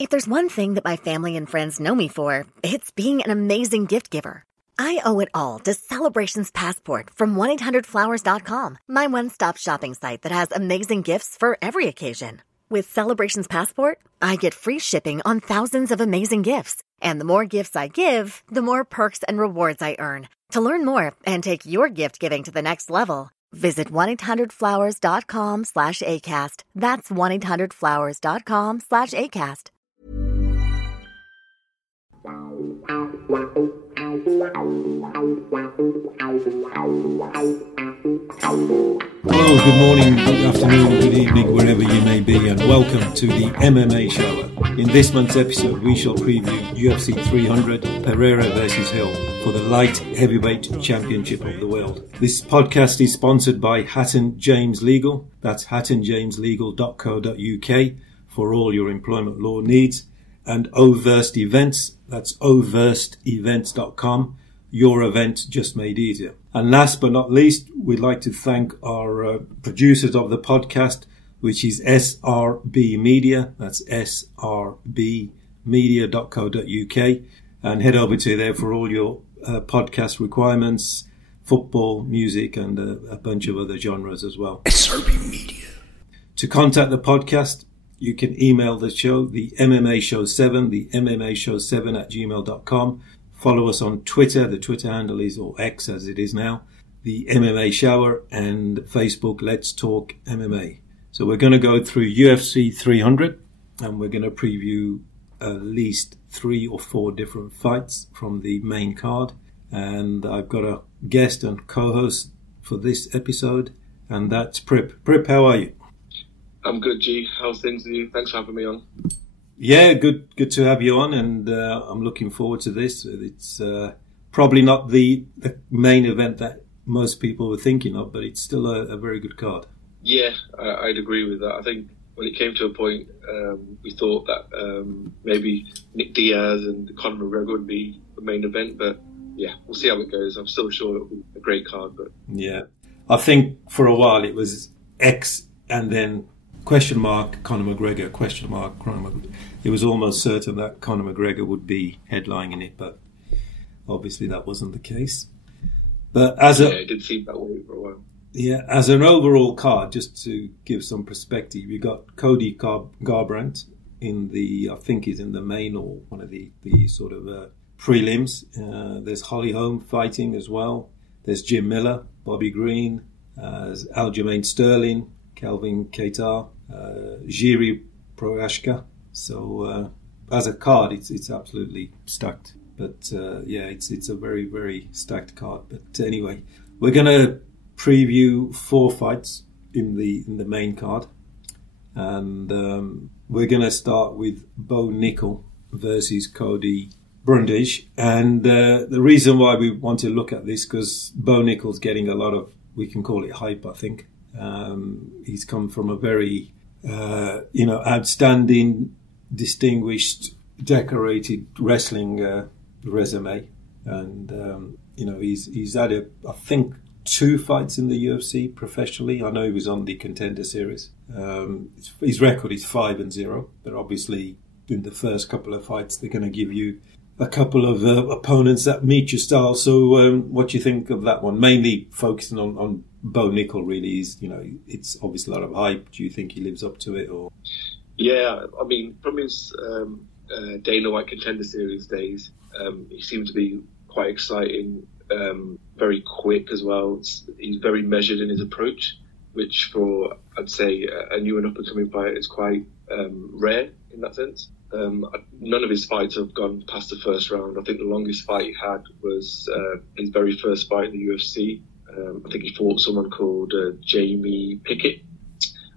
If there's one thing that my family and friends know me for, it's being an amazing gift giver. I owe it all to Celebrations Passport from 1-800-Flowers.com, my one-stop shopping site that has amazing gifts for every occasion. With Celebrations Passport, I get free shipping on thousands of amazing gifts. And the more gifts I give, the more perks and rewards I earn. To learn more and take your gift giving to the next level, visit 1-800-Flowers.com/ACAST. That's 1-800-Flowers.com/ACAST. Hello, good morning, good afternoon, good evening, wherever you may be, and welcome to the MMA Show. In this month's episode, we shall preview UFC 300, Pereira versus Hill, for the light heavyweight championship of the world. This podcast is sponsored by Hatton James Legal. That's hattonjameslegal.co.uk for all your employment law needs. And Overst Events, that's overstevents.com, your event just made easier. And last but not least, we'd like to thank our producers of the podcast, which is SRBMedia, that's SRBmedia.co.uk, and head over to there for all your podcast requirements, football, music, and a bunch of other genres as well. SRBMedia. To contact the podcast, you can email the show, the MMA Show 7, the MMA Show 7 at gmail.com. Follow us on Twitter. The Twitter handle is, or X as it is now, the MMA Shower, and Facebook, Let's Talk MMA. So we're going to go through UFC 300, and we're going to preview at least 3 or 4 different fights from the main card. And I've got a guest and co-host for this episode, and that's Prip. Prip, how are you? I'm good, G. How's things with you? Thanks for having me on. Yeah, good to have you on, and I'm looking forward to this. It's probably not the main event that most people were thinking of, but it's still a very good card. Yeah, I'd agree with that. I think when it came to a point, we thought that maybe Nick Diaz and Conor McGregor would be the main event, but yeah, we'll see how it goes. I'm still sure it'll be a great card. But yeah, I think for a while it was X and then question mark Conor McGregor, question mark Conor McGregor. It was almost certain that Conor McGregor would be headlining it, but obviously that wasn't the case. But it did seem that way for a while. Yeah, as an overall card, just to give some perspective, you got Cody Garbrandt in the, I think he's in the main or one of the sort of prelims. There's Holly Holm fighting as well. There's Jim Miller, Bobby Green, Aljamain Sterling, Kelvin Keita, Jiri Prochazka. So as a card, it's absolutely stacked. But yeah, it's a very, very stacked card. But anyway, we're gonna preview 4 fights in the main card, and we're gonna start with Bo Nickel versus Cody Brundage. And the reason why we want to look at this, because Bo Nickel's getting a lot of, we can call it hype, I think. He's come from a very, outstanding, distinguished, decorated wrestling resume, and he's had I think 2 fights in the UFC professionally. I know he was on the Contender Series. His record is 5-0, but obviously in the first couple of fights they're going to give you a couple of opponents that meet your style. So what do you think of that one? Mainly focusing on Bo Nickel, really. It's obviously a lot of hype. Do you think he lives up to it? Or yeah, I mean, from his Dana White Contender Series days, he seemed to be quite exciting, very quick as well. He's very measured in his approach, which for, I'd say, a new and up-and-coming fighter is quite rare in that sense. None of his fights have gone past the first round. I think the longest fight he had was his very first fight in the UFC. I think he fought someone called Jamie Pickett,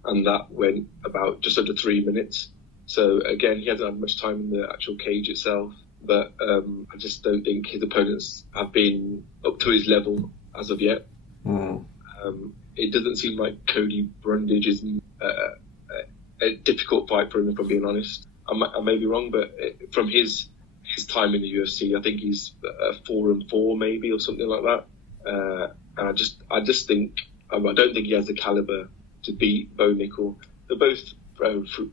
and that went about just under 3 minutes. So again, he hasn't had much time in the actual cage itself, but I just don't think his opponents have been up to his level as of yet. It doesn't seem like Cody Brundage is a difficult fight for him, if I'm being honest. I may be wrong, but from his time in the UFC, I think he's 4-4 maybe, or something like that. And I just think I don't think he has the caliber to beat Bo Nickel. They're both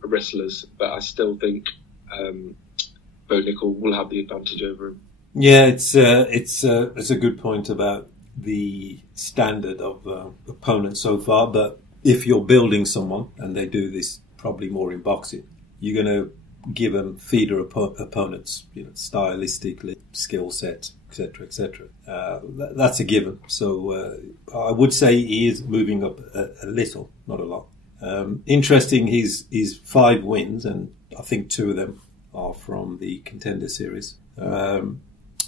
wrestlers, but I still think Bo Nickel will have the advantage over him. Yeah, it's a good point about the standard of opponents so far. But if you're building someone, and they do this probably more in boxing, you're going to give them feeder opponents, stylistically, skill set, etc., etc. That's a given. So I would say he is moving up a little, not a lot. Interesting, his 5 wins, and I think 2 of them are from the Contender Series.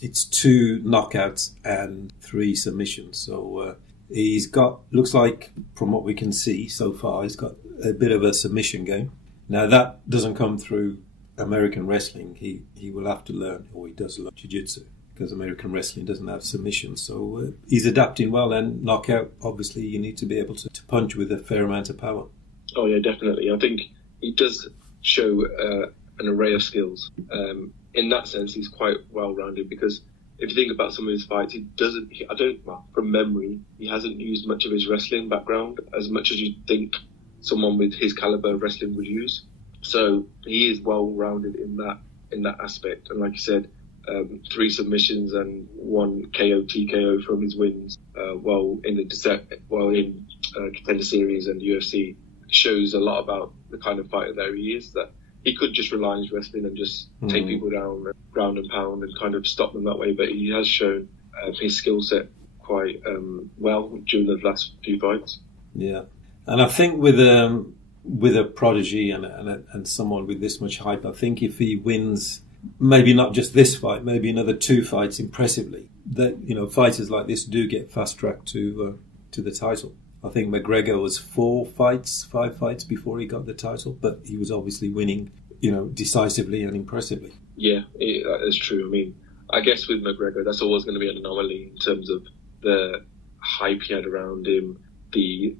It's 2 knockouts and 3 submissions. So he's got, looks like, from what we can see so far, he's got a bit of a submission game. Now, that doesn't come through American wrestling. He will have to learn, or he does learn jiu-jitsu, because American wrestling doesn't have submission. So he's adapting well, and knockout, obviously, you need to be able to punch with a fair amount of power. Oh, yeah, definitely. I think he does show an array of skills. In that sense, he's quite well-rounded, because if you think about some of his fights, from memory, he hasn't used much of his wrestling background as much as you'd think someone with his caliber of wrestling would use. So he is well-rounded in that aspect. And like you said, 3 submissions and 1 KO, TKO from his wins, in Contender Series and UFC, shows a lot about the kind of fighter that he is, that he could just rely on his wrestling and just take people down, ground and pound, and kind of stop them that way. But he has shown his skill set quite well during the last few fights. Yeah, and I think with a prodigy and someone with this much hype, I think if he wins, maybe not just this fight, maybe another 2 fights impressively, that fighters like this do get fast tracked to the title. I think McGregor was 5 fights before he got the title, but he was obviously winning, decisively and impressively. Yeah, that is true. I mean, I guess with McGregor, that's always going to be an anomaly in terms of the hype he had around him, the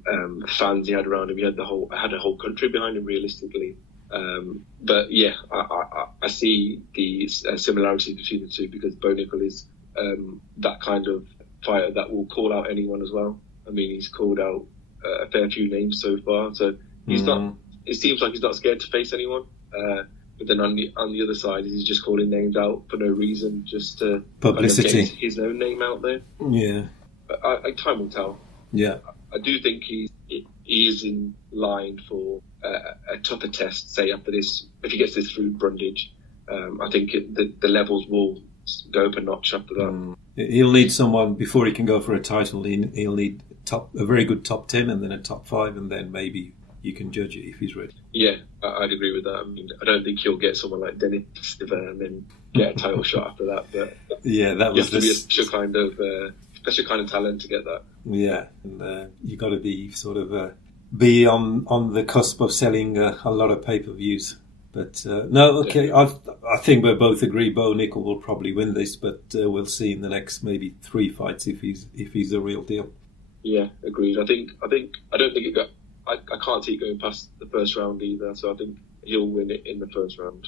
fans he had around him. He had a whole country behind him, realistically. But yeah, I see the similarities between the two, because Bo Nickel is that kind of fighter that will call out anyone as well. I mean, he's called out a fair few names so far, so he's not. It seems like he's not scared to face anyone. But then on the other side, he's just calling names out for no reason, just to publicity, kind of get his own name out there. Yeah, but time will tell. Yeah, I do think he is in line for a tougher test. Say after this, if he gets this through Brundage, I think the levels will go up a notch after that. He'll need someone before he can go for a title. He'll need a very good top 10 and then a top 5, and then maybe you can judge it if he's ready. Yeah, I'd agree with that. I mean, I don't think he'll get someone like Dennis Stiver and then get a title shot after that. But yeah, that was you have to be a special kind of talent to get that. Yeah, and you got to be sort of be on the cusp of selling a lot of pay-per-views. But no, okay, I think we both agree Bo Nickel will probably win this, but we'll see in the next maybe 3 fights if he's the real deal. Yeah, agreed. I don't think I can't see it going past the first round either, so I think he'll win it in the first round.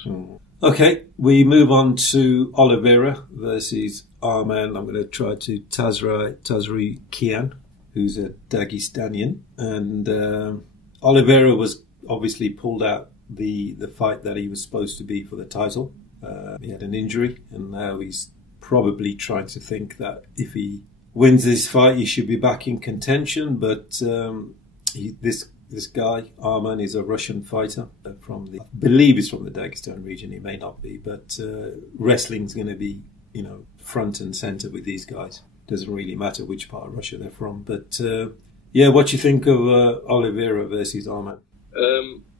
Okay, we move on to Oliveira versus Arman. I'm going to try to Tazri Kian, who's a Dagestanian, and Oliveira was obviously pulled out the fight that he was supposed to be for the title. He had an injury, and now he's probably trying to think that if he wins this fight, he should be back in contention. But this guy Arman is a Russian fighter I believe he's from the Dagestan region. He may not be, but wrestling's going to be front and center with these guys. Doesn't really matter which part of Russia they're from. But what do you think of Oliveira versus Arman?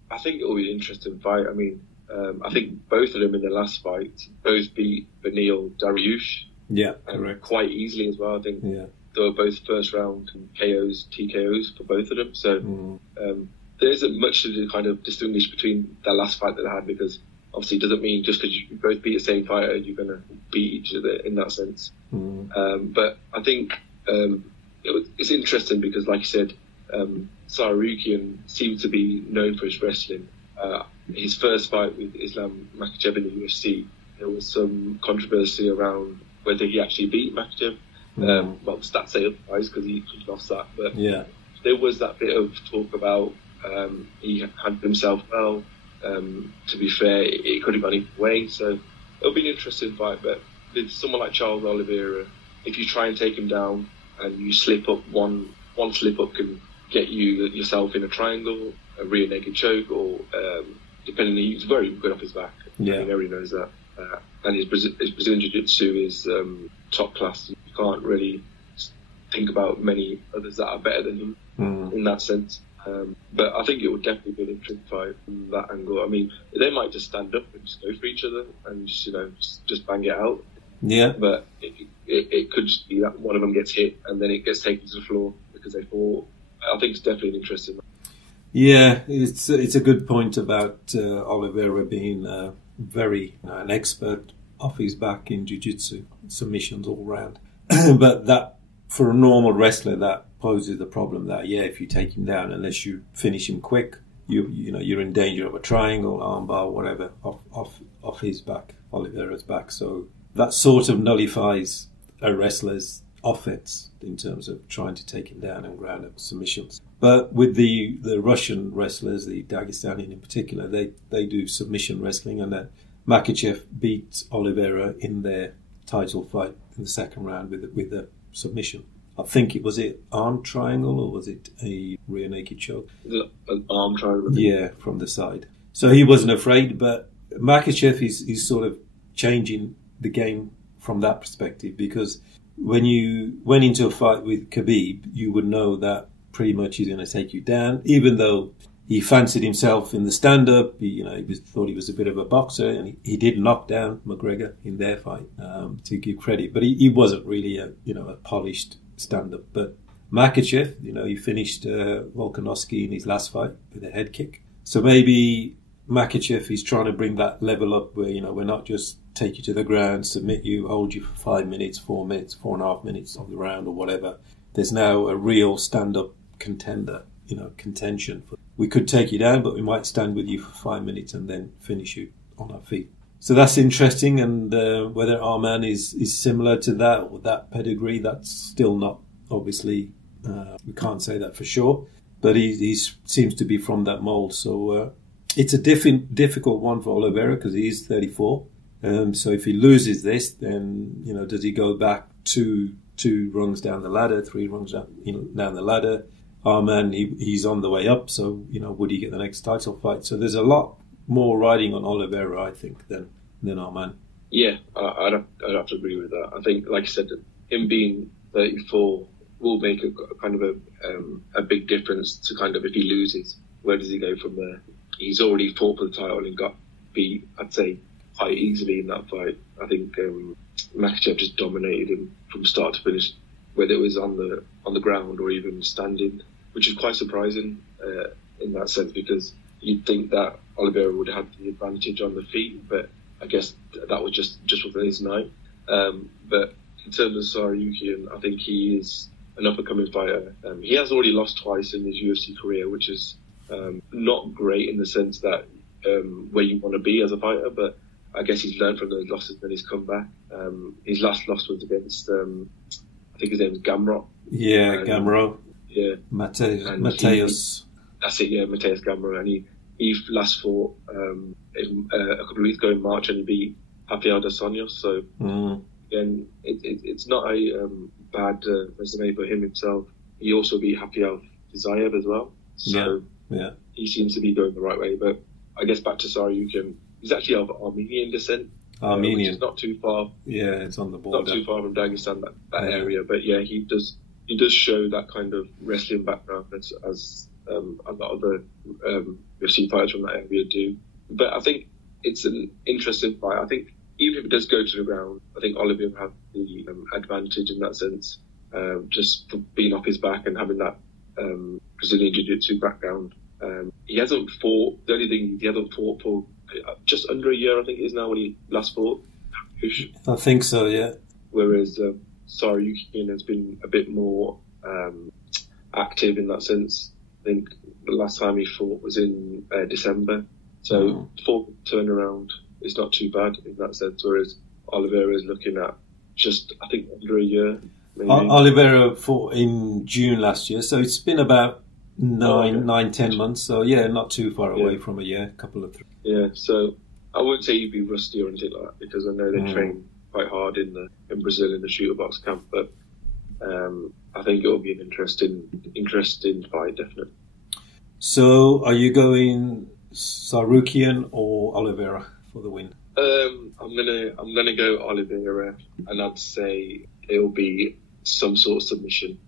I think it will be an interesting fight. I mean, I think both of them in the last fight both beat Beneil Dariush. Yeah, correct. Quite easily as well. I think they were both first round KOs, TKOs for both of them. So there isn't much to kind of distinguish between that last fight that they had, because obviously it doesn't mean just because you both beat the same fighter you're going to beat each other in that sense. But I think it's interesting because, like you said, Sarukian seemed to be known for his wrestling. His first fight with Islam Makhachev in the UFC, there was some controversy around whether he actually beat Makhachev. Well, stats say otherwise because he lost that. But there was that bit of talk about he handled himself well. to be fair, it could have gone either way. So it'll be an interesting fight. But with someone like Charles Oliveira, if you try and take him down and you slip up, one slip up can get yourself in a triangle, a rear naked choke, or depending, he's very good off his back. Yeah. I mean, everybody knows that. And his Brazilian Jiu-Jitsu is top class. You can't really think about many others that are better than him in that sense. But I think it would definitely be an interesting fight from that angle. I mean, they might just stand up and just go for each other and just bang it out. Yeah. But it could just be that one of them gets hit and then it gets taken to the floor because they fall. I think it's definitely an interesting. Yeah, it's a good point about Oliveira being very an expert off his back in jiu-jitsu, submissions all round. But that, for a normal wrestler, that poses the problem that, if you take him down, unless you finish him quick, you're in danger of a triangle, armbar, whatever, off his back, Oliveira's back. So that sort of nullifies a wrestler's offense in terms of trying to take him down and ground up submissions. But with the Russian wrestlers, the Dagestani in particular, they do submission wrestling, and Makhachev beat Oliveira in their title fight in the second round with a submission. I think was it arm triangle or was it a rear naked choke? An arm triangle. Yeah, from the side. So he wasn't afraid, but Makhachev is sort of changing the game from that perspective, because when you went into a fight with Khabib, you would know that pretty much he's going to take you down, even though he fancied himself in the stand-up. He thought he was a bit of a boxer, and he did knock down McGregor in their fight, to give credit. But he wasn't really a polished stand-up. But Makhachev, he finished Volkanovski in his last fight with a head kick. So maybe Makhachev is trying to bring that level up where, we're not just take you to the ground, submit you, hold you for 5 minutes, 4 minutes, 4.5 minutes of the round or whatever. There's now a real stand-up contender, contention. We could take you down, but we might stand with you for 5 minutes and then finish you on our feet. So that's interesting, and whether Arman is similar to that or that pedigree, that's still not, obviously, we can't say that for sure, but he seems to be from that mould. So it's a difficult one for Oliveira because he is 34. So if he loses this, then, does he go back two rungs down the ladder, 3 rungs down the ladder? Arman, he's on the way up, so, would he get the next title fight? So there's a lot more riding on Oliveira, I think, than Arman. Yeah, I'd have to agree with that. I think, like I said, him being 34 will make a kind of a big difference to kind of, if he loses, where does he go from there? He's already fought for the title and got beat, I'd say, quite easily in that fight. I think Makhachev just dominated him from start to finish, whether it was on the ground or even standing, which is quite surprising in that sense, because you'd think that Oliveira would have the advantage on the feet, but I guess that was just what it is tonight. But in terms of Saryukian, I think he is an up-and-coming fighter. He has already lost twice in his UFC career, which is not great in the sense that where you want to be as a fighter, but I guess he's learned from those losses and he's come back. His last loss was against, I think his name is Gamrot. Yeah, Gamrot. Yeah. Mateus. That's it, yeah, Mateus Gamrot. And he last fought a couple of weeks ago in March, and he beat Rafael dos Anjos. So, again, it's not a bad resume for him himself. He also beat Rafael Zayev as well. So, yeah. He seems to be going the right way. But I guess back to Saryukian, he's actually of Armenian descent. Armenian. Which is not too far. Yeah, it's on the border. Not too far from Dagestan, that area. But yeah, he does show that kind of wrestling background as a lot of the UFC fighters from that area do. But I think it's an interesting fight. I think even if it does go to the ground, I think Olivier will have the advantage in that sense, just for being off his back and having that Brazilian Jiu-Jitsu background. He hasn't fought, the only thing he hasn't fought for just under a year, I think it is now, when he last fought. I think so, yeah. Whereas Saryukian has been a bit more active in that sense. I think the last time he fought was in December. So for turnaround, it's not too bad in that sense. Whereas Oliveira is looking at just, I think, under a year. Oliveira fought in June last year, so it's been about 10 months. So yeah, not too far away from a year, couple of 3. Yeah, so I wouldn't say he'd be rusty or anything like that, because I know they train quite hard in Brazil in the shooter box camp. But I think it'll be an interesting fight, definitely. So are you going Sarukian or Oliveira for the win? I'm gonna go Oliveira, and I'd say it'll be some sort of submission.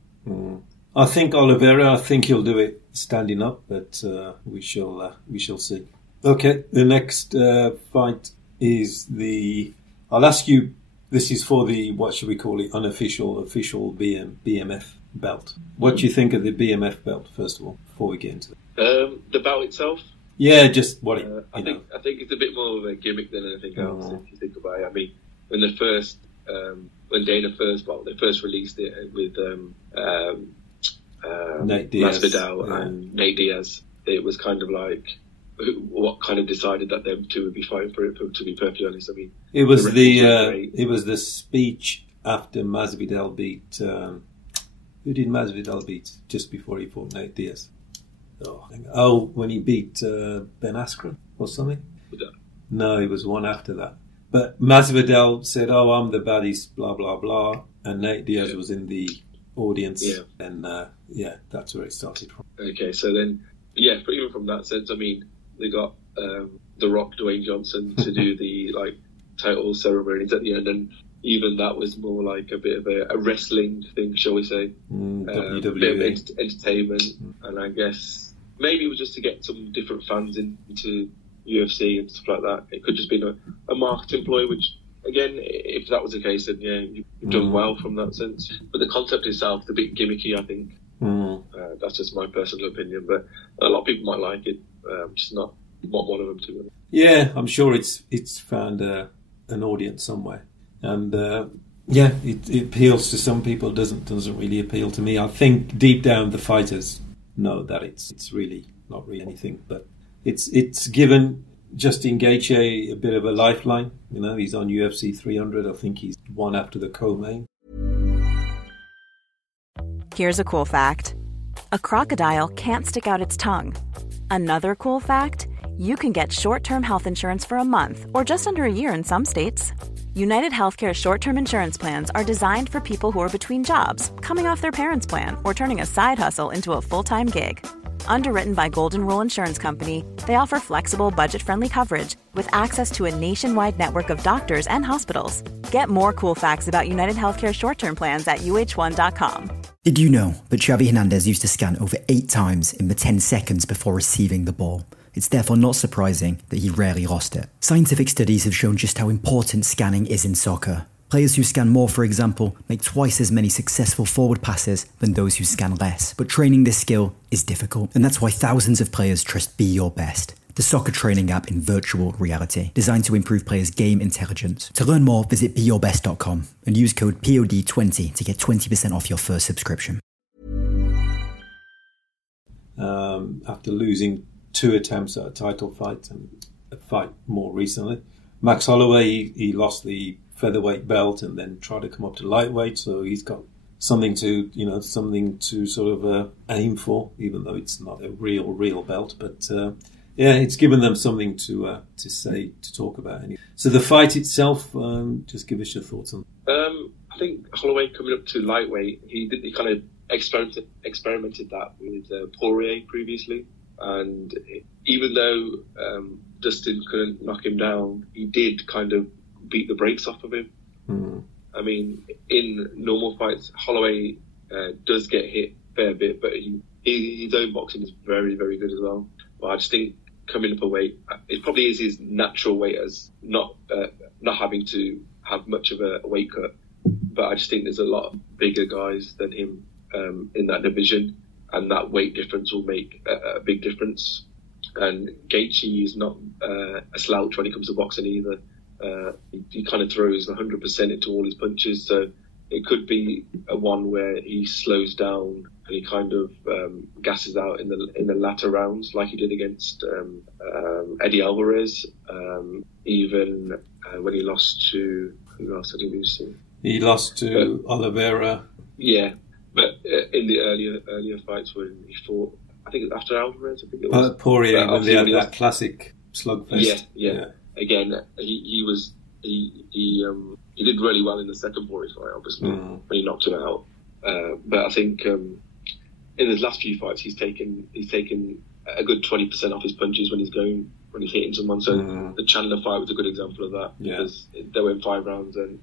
I think Oliveira. I think he'll do it standing up, but we shall see. Okay, the next fight is the. I'll ask you. This is for the, what should we call it, official BMF belt. What do you think of the BMF belt, first of all, before we get into it? The belt itself? Yeah, just what I think it's a bit more of a gimmick than anything else, if you think about it. I mean, when Dana first released it with Nate Diaz, Masvidal and Nate Diaz, it was kind of like, what kind of decided that them two would be fighting for it, to be perfectly honest. I mean, it was the speech after Masvidal beat, who did Masvidal beat just before he fought Nate Diaz? When he beat Ben Askren or something? No, it was one after that. But Masvidal said, I'm the baddest, blah, blah, blah. And Nate Diaz was in the audience. Yeah. And, that's where it started from. Okay, so then, even from that sense, I mean, they got The Rock, Dwayne Johnson, to do the, title ceremonies at the end. And even that was more like a bit of a wrestling thing, shall we say. WWE. A bit of entertainment. And I guess maybe it was just to get some different fans into UFC and stuff like that. It could just be a marketing ploy, which, again, if that was the case, then you've done well from that sense. But the concept itself is a bit gimmicky, I think. That's just my personal opinion, but a lot of people might like it. Just not one of them to be. Yeah, I'm sure it's found an audience somewhere, and it appeals to some people. Doesn't really appeal to me. I think deep down the fighters know that it's really not really anything, but it's given Justin Gaethje a bit of a lifeline. You know, he's on UFC 300. I think he's one after the co-main. Here's a cool fact. A crocodile can't stick out its tongue. Another cool fact, you can get short-term health insurance for a month or just under a year in some states. United Healthcare short-term insurance plans are designed for people who are between jobs, coming off their parents' plan, or turning a side hustle into a full-time gig. Underwritten by Golden Rule Insurance Company, they offer flexible, budget-friendly coverage with access to a nationwide network of doctors and hospitals. Get more cool facts about United Healthcare short-term plans at uh1.com. Did you know that Xavi Hernandez used to scan over 8 times in the 10 seconds before receiving the ball? It's therefore not surprising that he rarely lost it. Scientific studies have shown just how important scanning is in soccer. Players who scan more, for example, make twice as many successful forward passes than those who scan less. But training this skill is difficult, and that's why thousands of players trust Be Your Best, the soccer training app in virtual reality, designed to improve players' game intelligence. To learn more, visit BeYourBest.com and use code POD20 to get 20% off your first subscription. After losing 2 attempts at a title fight and a fight more recently, Max Holloway, he lost the featherweight belt and then tried to come up to lightweight, so he's got something to sort of aim for, even though it's not a real belt. But it's given them something to talk about. Anyway. So the fight itself, just give us your thoughts on. I think Holloway coming up to lightweight, he kind of experimented that with Poirier previously, and even though Dustin couldn't knock him down, he did kind of beat the brakes off of him. I mean, in normal fights, Holloway does get hit a fair bit, but his own boxing is very, very good as well. But I just think coming up a weight, it probably is his natural weight as not having to have much of a weight cut. But I just think there's a lot of bigger guys than him in that division, and that weight difference will make a big difference. And Gaethje is not a slouch when it comes to boxing either. He kind of throws 100% into all his punches, so it could be a one where he slows down and he kind of gasses out in the latter rounds, like he did against Eddie Alvarez. Even when he lost to, who else did he lose to? He lost to Oliveira. Yeah, but in the earlier fights when he fought, I think after Alvarez, I think it was. Poirier, when they had that classic slugfest. Yeah. Again, he did really well in the second Poirier fight, obviously, when he knocked him out. But I think in his last few fights, he's taken a good 20% off his punches when he's hitting someone. So the Chandler fight was a good example of that. Yeah. Because they went 3 rounds then,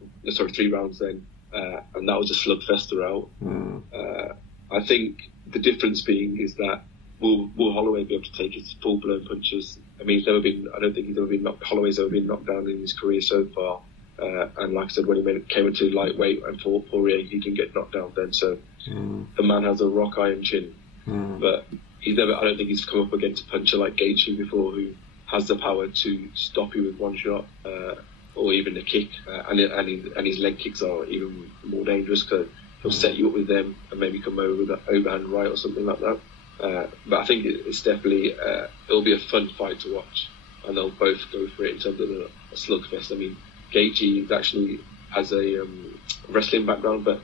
and that was a slugfest throughout. I think the difference being is that will Holloway be able to take his full blown punches? I mean, Holloway's never been knocked down in his career so far. And like I said, when he came into lightweight and fought Poirier, he didn't get knocked down then. So the man has a rock iron chin, but I don't think he's come up against a puncher like Gaethje before, who has the power to stop you with one shot or even a kick. And his leg kicks are even more dangerous because he'll set you up with them and maybe come over with an overhand right or something like that. But I think it's definitely it'll be a fun fight to watch, and they'll both go for it in terms of a slugfest. I mean, Gaethje actually has a wrestling background, but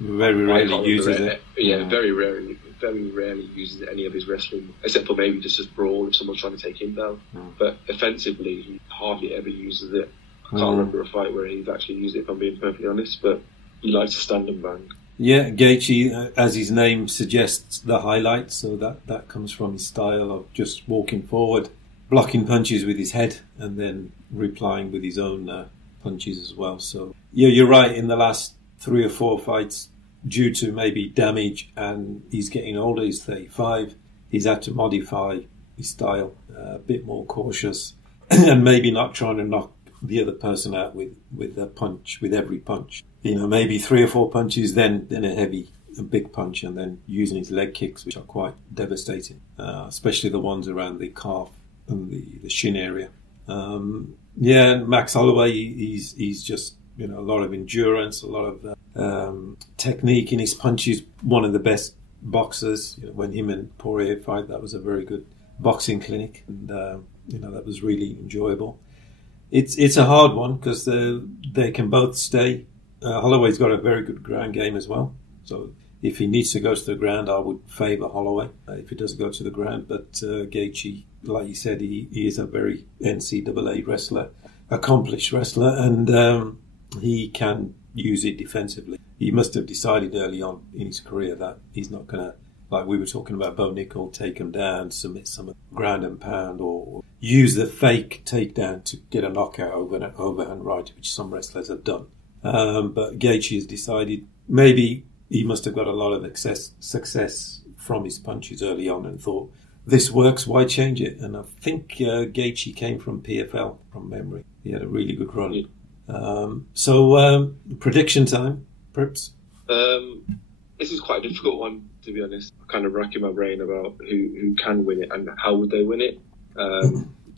very rarely uses it. Very rarely uses any of his wrestling, except for maybe just a brawl if someone's trying to take him down. But offensively, he hardly ever uses it. I can't remember a fight where he's actually used it, if I'm being perfectly honest, but he likes to stand and bang. Yeah, Gaethje, as his name suggests, the highlight, so that comes from his style of just walking forward, blocking punches with his head, and then replying with his own punches as well. So, yeah, you're right, in the last 3 or 4 fights, due to maybe damage, and he's getting older, he's 35, he's had to modify his style, a bit more cautious, and maybe not trying to knock the other person out with a punch, with every punch. You know, maybe 3 or 4 punches, then a big punch, and then using his leg kicks, which are quite devastating, especially the ones around the calf and the shin area. Max Holloway, he's just, a lot of endurance, a lot of technique in his punches. One of the best boxers. When him and Poirier fight, that was a very good boxing clinic, and that was really enjoyable. It's a hard one because they can both stay. Holloway's got a very good ground game as well. So if he needs to go to the ground, I would favour Holloway if he does go to the ground. But Gaethje, like you said, he is a very NCAA wrestler, accomplished wrestler, and he can use it defensively. He must have decided early on in his career that he's not going to, like we were talking about Bo Nickel, take him down, submit some ground and pound, or use the fake takedown to get a knockout over an overhand right, which some wrestlers have done. But Gaethje has decided maybe he must have got a lot of success from his punches early on and thought, this works, why change it? And I think Gaethje came from PFL, from memory. He had a really good run. So prediction time, Prips? This is quite a difficult one, to be honest. I'm kind of racking my brain about who can win it and how would they win it.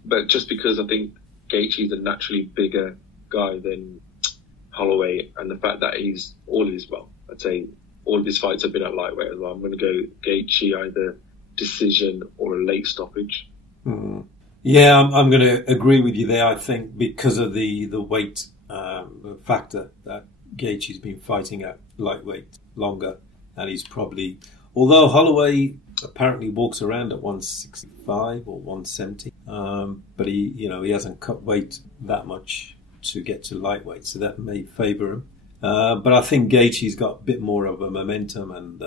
But just because I think Gaethje is a naturally bigger guy than Holloway, and the fact that I'd say all of his fights have been at lightweight as well. I'm going to go Gaethje, either decision or a late stoppage. Yeah, I'm going to agree with you there. I think because of the weight factor, that Gaethje's been fighting at lightweight longer, and he's probably, although Holloway apparently walks around at 165 or 170, but he hasn't cut weight that much to get to lightweight, so that may favour him. But I think Gaethje's got a bit more of a momentum, and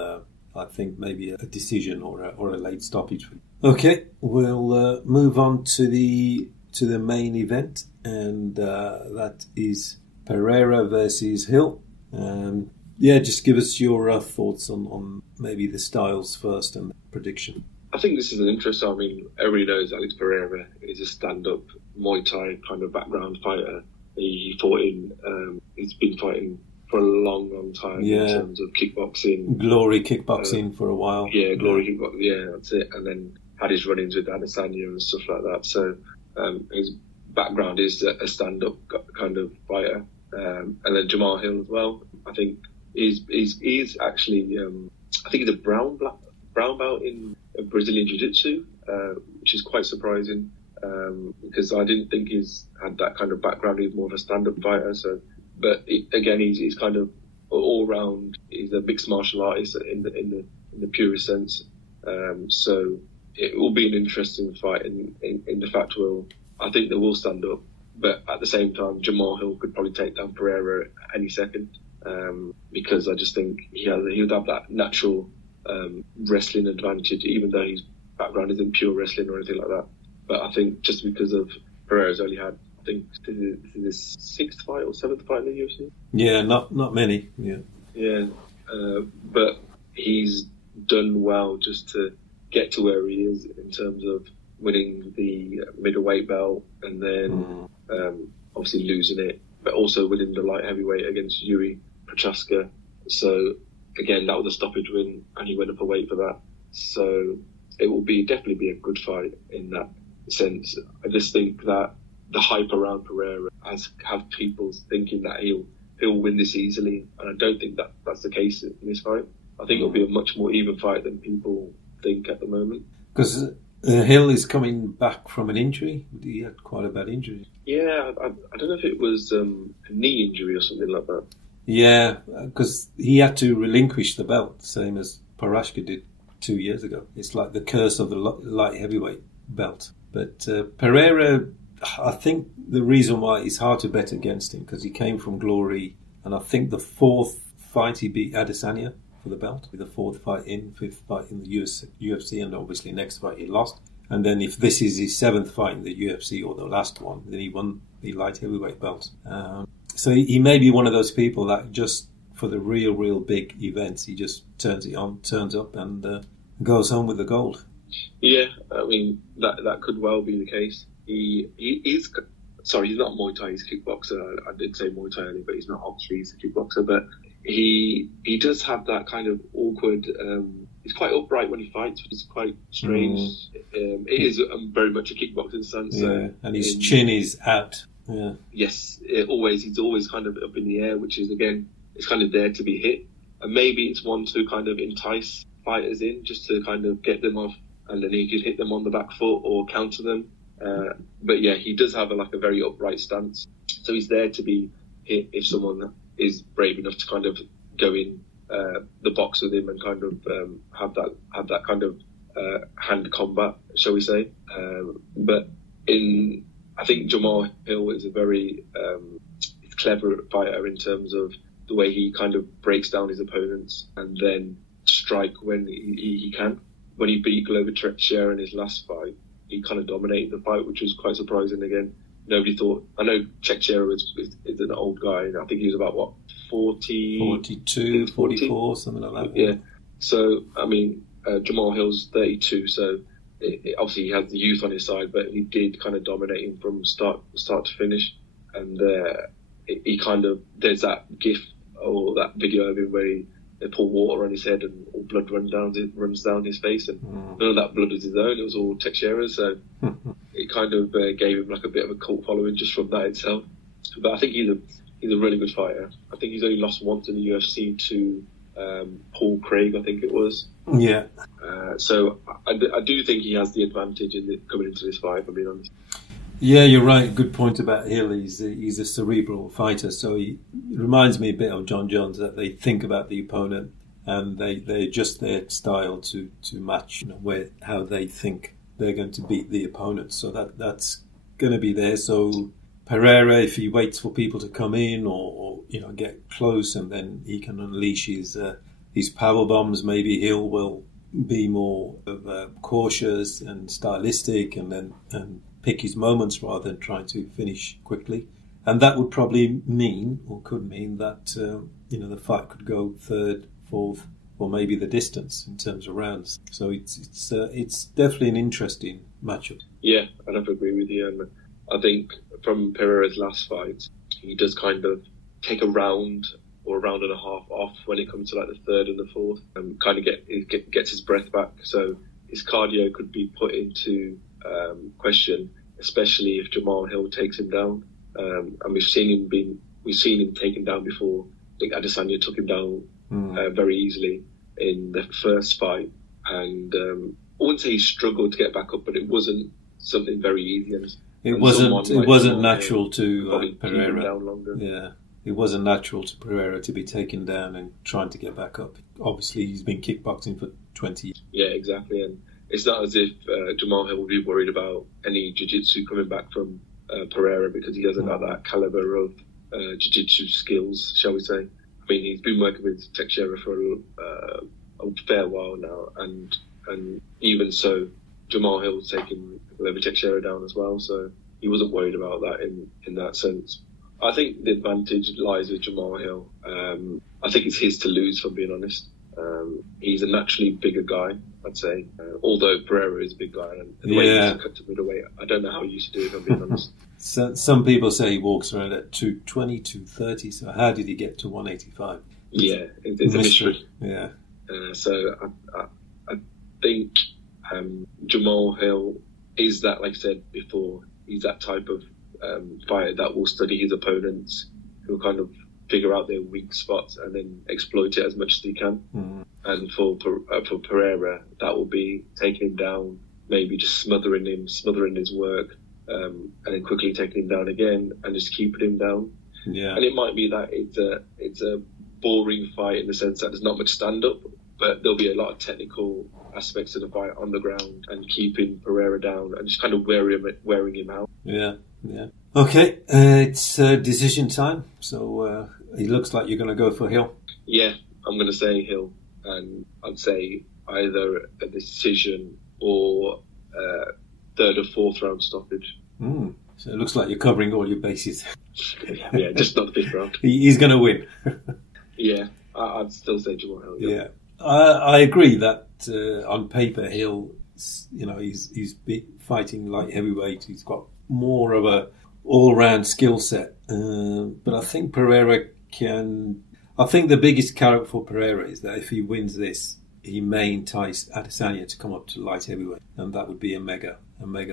I think maybe a decision or a late stoppage. Okay, we'll move on to the main event, and that is Pereira versus Hill. Just give us your thoughts on maybe the styles first and the prediction. I think this is an interesting. I mean, everybody knows Alex Pereira is a stand-up Muay Thai kind of background fighter. He's been fighting for a long, long time in terms of kickboxing. Glory kickboxing for a while. Glory kickboxing, yeah, that's it. And then had his run-ins with Adesanya and stuff like that. So his background is a stand-up kind of fighter. And then Jamal Hill as well. I think he's actually, I think he's a brown belt in Brazilian Jiu-Jitsu, which is quite surprising. Because I didn't think he's had that kind of background. He's more of a stand-up fighter. So, but he's kind of all round. He's a mixed martial artist in the purest sense. So it will be an interesting fight in the fact I think they will stand up. But at the same time, Jamal Hill could probably take down Pereira any second, because I just think he would have that natural wrestling advantage, even though his background isn't pure wrestling or anything like that. But I think just because of Pereira's only had, I think, this is his 6th fight or 7th fight in the UFC. Yeah, not many. Yeah. Yeah, but he's done well just to get to where he is in terms of winning the middleweight belt and then obviously losing it, but also winning the light heavyweight against Yuri Prochaska. So again, that was a stoppage win, and he went up a weight for that. So it will definitely be a good fight in that sense. I just think that the hype around Pereira have people thinking that he'll win this easily, and I don't think that's the case in this fight. I think it'll be a much more even fight than people think at the moment. Because Hill is coming back from an injury. He had quite a bad injury. Yeah, I don't know if it was a knee injury or something like that. Yeah, because he had to relinquish the belt, same as Prochaska did 2 years ago. It's like the curse of the light heavyweight belt. But Pereira, I think the reason why it's hard to bet against him, because he came from glory, and I think the 4th fight he beat Adesanya for the belt, with the 4th fight in, 5th fight in the UFC, and obviously next fight he lost. And then if this is his 7th fight in the UFC, or the last one, then he won the light heavyweight belt. So he may be one of those people that just, for the real big events, he just turns it on, turns up, and goes home with the gold. Yeah, I mean, that could well be the case. He's not Muay Thai, he's a kickboxer. I did say Muay Thai earlier, but he's not obviously, he's a kickboxer. But he does have that kind of awkward, he's quite upright when he fights, which is quite strange. It is very much a kickboxing stance. Yeah, and his chin is out. Yeah. Yes, he's always kind of up in the air, which is, again, it's kind of there to be hit. And maybe it's one to kind of entice fighters in, just to kind of get them off, and then he could hit them on the back foot or counter them. But yeah, he does have a very upright stance. So he's there to be hit if someone is brave enough to kind of go in the box with him and kind of have that kind of hand combat, shall we say. But I think Jamal Hill is a very clever fighter in terms of the way he kind of breaks down his opponents and then strike when he can. When he beat Glover Teixeira in his last fight, he kind of dominated the fight, which was quite surprising again. Nobody thought... I know Teixeira is an old guy. I think he was about, 42, 44, something like that. Yeah. So, I mean, Jamal Hill's 32, so obviously he has the youth on his side, but he did kind of dominate him from start to finish. And he kind of... There's that gif or that video of him where they pour water on his head and all blood runs down his face, and none of that blood was his own, it was all Teixeira's, so it kind of gave him a bit of a cult following just from that itself. But I think he's a really good fighter. I think he's only lost once in the UFC to Paul Craig, I think it was. Yeah. So I do think he has the advantage coming into this fight, if I'm being honest. Yeah, you're right. Good point about Hill. He's a cerebral fighter, so he reminds me a bit of John Jones, that they think about the opponent and they adjust their style to match how they think they're going to beat the opponent. So that's going to be there. So Pereira, if he waits for people to come in or get close, and then he can unleash his power bombs, maybe Hill will be more cautious and stylistic, and pick his moments rather than trying to finish quickly. And that would probably mean, or could mean, that the fight could go 3rd, 4th, or maybe the distance in terms of rounds. So it's definitely an interesting matchup. Yeah, I'd have to agree with you. And I think from Pereira's last fight, he does kind of take a round or a round and a half off when it comes to the 3rd and the 4th, and kind of gets his breath back. So his cardio could be put into question, especially if Jamal Hill takes him down. And we've seen him taken down before. I think Adesanya took him down very easily in the first fight, and I wouldn't say he struggled to get back up, but it wasn't something very easy. It wasn't natural to Pereira. Yeah, it wasn't natural to Pereira to be taken down and trying to get back up. Obviously, he's been kickboxing for 20 years. Yeah, exactly. And it's not as if Jamal Hill would be worried about any jiu-jitsu coming back from Pereira, because he hasn't got that caliber of jiu-jitsu skills, shall we say. I mean, he's been working with Teixeira for a fair while now, and even so, Jamal Hill's taken Levi Teixeira down as well, so he wasn't worried about that in that sense. I think the advantage lies with Jamal Hill. I think it's his to lose, if I'm being honest. He's a naturally bigger guy, I'd say. Although Pereira is a big guy, and the way he used to cut to middleweight, I don't know how he used to do it, if I'm being honest. So, some people say he walks around at 220, 230, so how did he get to 185? Yeah, it's a mystery. Yeah. So I think Jamal Hill is that, like I said before, he's that type of fighter that will study his opponents, who'll kind of figure out their weak spots and then exploit it as much as he can. And for Pereira, that will be taking him down, maybe just smothering his work, and then quickly taking him down again and just keeping him down. Yeah. And it might be that it's a boring fight in the sense that there's not much stand-up, but there'll be a lot of technical aspects of the fight on the ground and keeping Pereira down and just kind of wearing him out. Yeah. Okay, it's decision time, so it looks like you're going to go for Hill. Yeah, I'm going to say Hill, and I'd say either a decision or third or fourth round stoppage. So it looks like you're covering all your bases. Yeah, just not the fifth round. He's going to win. Yeah, I'd still say Jamal Hill. Yeah. I agree that on paper Hill, he's fighting light heavyweight. He's got more of a all-round skill set, but I think Pereira can. I think the biggest carrot for Pereira is that if he wins this, he may entice Adesanya to come up to light heavyweight, and that would be a mega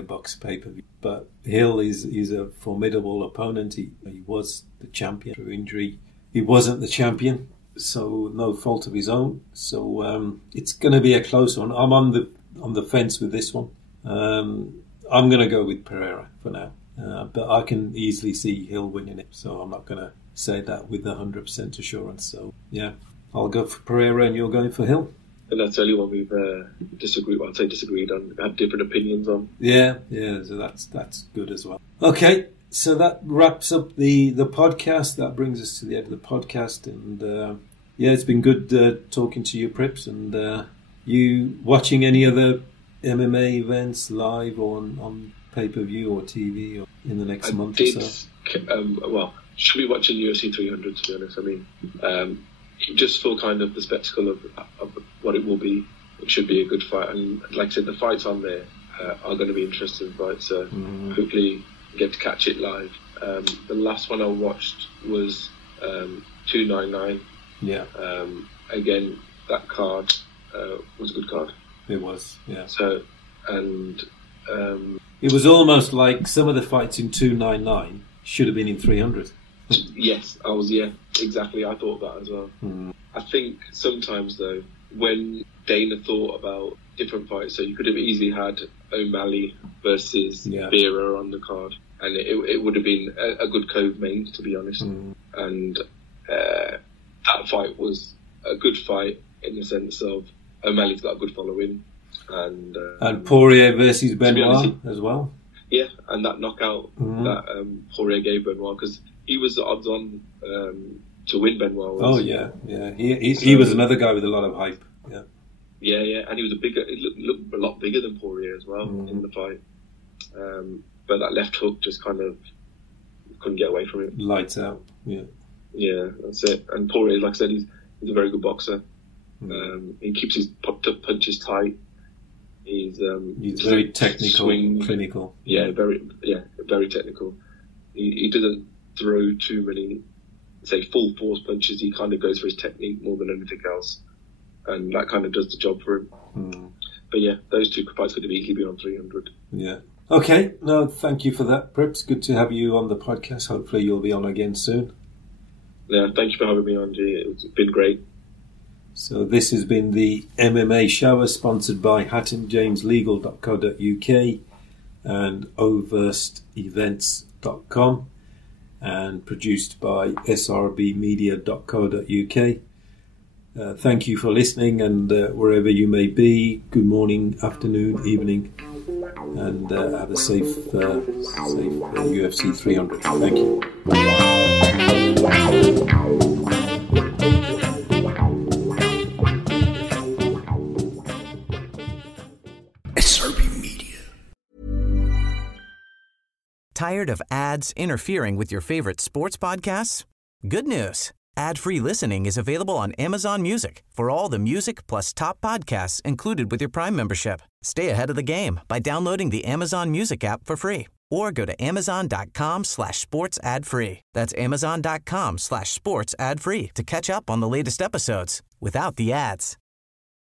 box pay-per-view. But Hill is a formidable opponent. He was the champion through injury. He wasn't the champion, so no fault of his own. So it's going to be a close one. I'm on the fence with this one. I'm going to go with Pereira for now, but I can easily see Hill winning it. So I'm not going to say that with 100% assurance. So yeah, I'll go for Pereira, and you're going for Hill. And that's the only one we've disagreed on, had different opinions on. Yeah, so that's good as well. Okay, so that wraps up the podcast. That brings us to the end of the podcast. And it's been good talking to you, Prips. And you watching any other MMA events live or on pay-per-view or TV or in the next month or so? Should be watching UFC 300, to be honest. I mean, just for kind of the spectacle of what it will be, it should be a good fight. And like I said, the fights on there are going to be interesting fights, so hopefully get to catch it live. The last one I watched was 299. Yeah. Again, that card was a good card. It was, yeah. So, and it was almost like some of the fights in 299 should have been in 300. Yes, exactly. I thought that as well. I think sometimes though, when Dana thought about different fights, so you could have easily had O'Malley versus Pereira on the card, and it would have been a good co-main, to be honest. And that fight was a good fight in the sense of O'Malley's got a good following, and Poirier versus Benoit as well. Yeah, and that knockout that Poirier gave Benoit, because he was the odds on to win Benoit. Oh yeah. He was another guy with a lot of hype. Yeah, and he was he looked a lot bigger than Poirier as well in the fight. But that left hook just kind of couldn't get away from it. Lights out. Yeah, that's it. And Poirier, like I said, he's a very good boxer. He keeps his punches tight. He's very technical, clinical. Yeah, very technical. He doesn't throw too many, say, full force punches. He kind of goes for his technique more than anything else, and that kind of does the job for him. But yeah, those two fights could have easily been on 300. Yeah. Okay. No, thank you for that, Prips. Good to have you on the podcast. Hopefully, you'll be on again soon. Yeah, thank you for having me on, G. It's been great. So this has been the MMA Shower, sponsored by hattonjameslegal.co.uk and overstevents.com, and produced by SRBMedia.co.uk. Thank you for listening, and wherever you may be, good morning, afternoon, evening, and have a safe UFC 300. Thank you. SRBMedia. Tired of ads interfering with your favorite sports podcasts? Good news. Ad-free listening is available on Amazon Music for all the music plus top podcasts included with your Prime membership. Stay ahead of the game by downloading the Amazon Music app for free or go to amazon.com/sports ad free. That's amazon.com/sports ad free to catch up on the latest episodes without the ads.